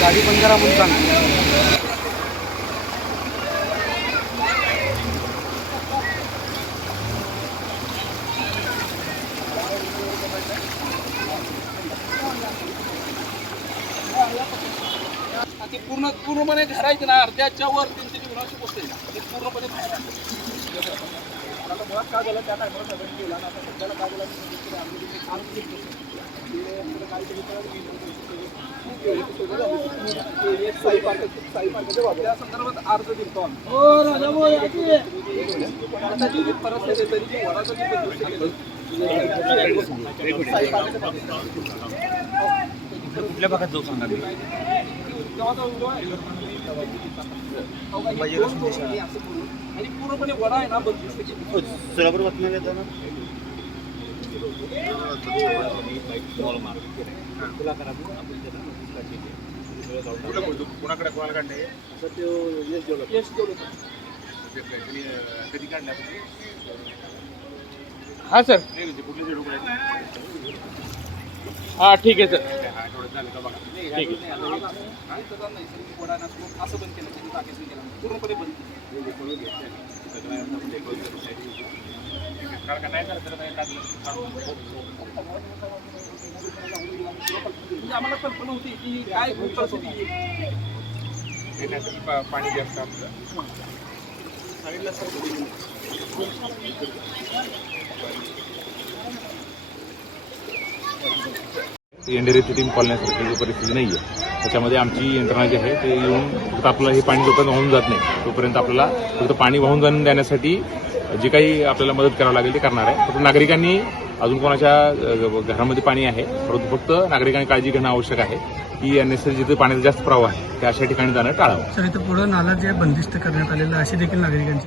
गाडी पण करा म्हणून सांग. पूर्ण पूर्णपणे घरायचं ना अर्ध्याच्या वर त्यांच्या जीवनाशी पोचते ना ते पूर्णपणे मुळात काय झालं त्या टायमाला सगळं ना आता सध्याला काय झालं की तिकडे आम्ही तिथे काम केलं होतं. ते आपलं काय केलं तर मी खूप वेळ तिथे उभं झालो. ते एक साई पार्क साई पार्कच्या बाजूला. त्या संदर्भात अर्ज दिलतो आम्ही. आता जी परिस्थिती आहे, तरी ती वडाचं जी. साई पार्कच्या. कुठल्या भागात जाऊ सांगा तेव्हा आहे. आणि पूर्णपणे वडा आहे ना बंदिस्त केली. सोलापूर बातम्या येतो कोणाकडे कोणाला काढले यश कधी काढले हा सर कुठले हा ठीक आहे सर झालं का बघा. असं बंद केलं केलं. पूर्णपणे बंद नाही झालं तर नाही म्हणजे आम्हाला कल्पना होती की काय परिस्थिती. येण्यासाठी पाणी जास्त आपलं. सांगितलं सर. एनडीआरएफ टीम कॉलण्यासारखी परिस्थिती नाही आहे त्याच्यामध्ये आमची यंत्रणा जी आहे ते येऊन फक्त आपलं हे पाणी जोपर्यंत वाहून जात नाही तोपर्यंत आपल्याला फक्त पाणी वाहून जाणून देण्यासाठी जी काही आपल्याला मदत करावी लागेल ते करणार आहे. फक्त नागरिकांनी अजून कोणाच्या घरामध्ये पाणी आहे परंतु फक्त नागरिकांनी काळजी घेणं आवश्यक आहे की अनेसरी जिथे पाण्याचा जास्त प्रवाह आहे त्या अशा ठिकाणी जाणं टाळावं. सर इथं पुढं नाला जे बंदिस्त करण्यात आलेलं असे देखील नागरिकांची